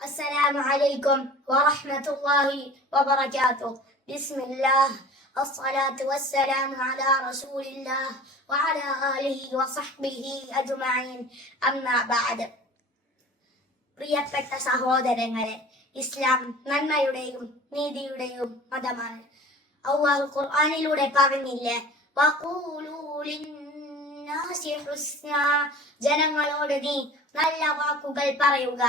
السلام عليكم ورحمة الله وبركاته بسم الله الصلاة والسلام على رسول الله وعلى آله وصحبه أجمعين أما بعد പ്രിയപ്പെട്ട സഹോദരങ്ങളെ ഇസ്ലാം നന്മയുടെയും നീതിയുടെയും മതമാണ് അള്ളാഹു ഖുർആനിലൂടെ പറഞ്ഞില്ലേ വഖൂലൂ ലിന്നാസി ഹുസ്നാ. ജനങ്ങളോട് നീ നല്ല വാക്കുകൾ പറയുക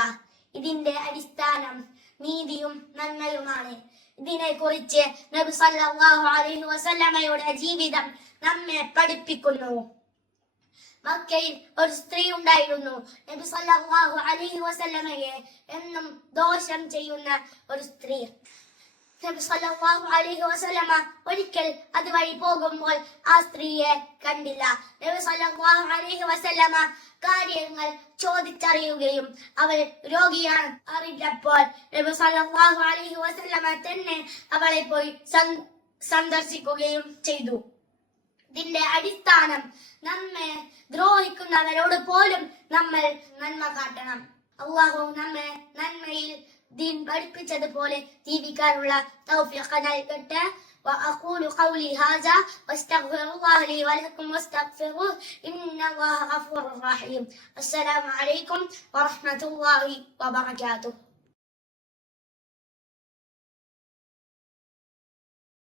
ഇതിന്റെ അടിസ്ഥാനം നീതിയും നന്മയുമാണ്. ഇതിനെ കുറിച്ച് നബി സല്ലല്ലാഹു അലൈഹി ജീവിതം നമ്മെ പഠിപ്പിക്കുന്നു. മക്കയിൽ ഒരു സ്ത്രീ ഉണ്ടായിരുന്നു. നബി സല്ലല്ലാഹു അലൈഹി വസല്ലമയെ എന്നും ദോഷം ചെയ്യുന്ന ഒരു സ്ത്രീ. നബി സല്ലല്ലാഹു അലൈഹി വസല്ലമ ഒരിക്കൽ അതുവഴി പോകുമ്പോൾ ആ സ്ത്രീയെ കണ്ടില്ല. നബി സല്ലല്ലാഹു അലൈഹി വസല്ലമ കാര്യങ്ങൾ ചോദിച്ചറിയുകയും അവൾ രോഗിയാണ് അറിഞ്ഞപ്പോൾ നബി സല്ലല്ലാഹു അലൈഹി വസല്ലമ തന്നെ അവളെ പോയി സന്ദർശിക്കുകയും ചെയ്തു. ഇതിന്റെ അടിസ്ഥാനം നമ്മെ ദ്രോഹിക്കുന്നവരോട് പോലും നമ്മൾ നന്മ കാട്ടണം. അള്ളാഹു നമ്മെ നന്മയിൽ ദീൻ പഠിപ്പിച്ചതുപോലെ ജീവിക്കാനുള്ള തൗഫീഖ് നൽകട്ടെ وأقول قولي هذا واستغفر الله لي ولكم واستغفروه إن الله غفور رحيم السلام عليكم ورحمة الله وبركاته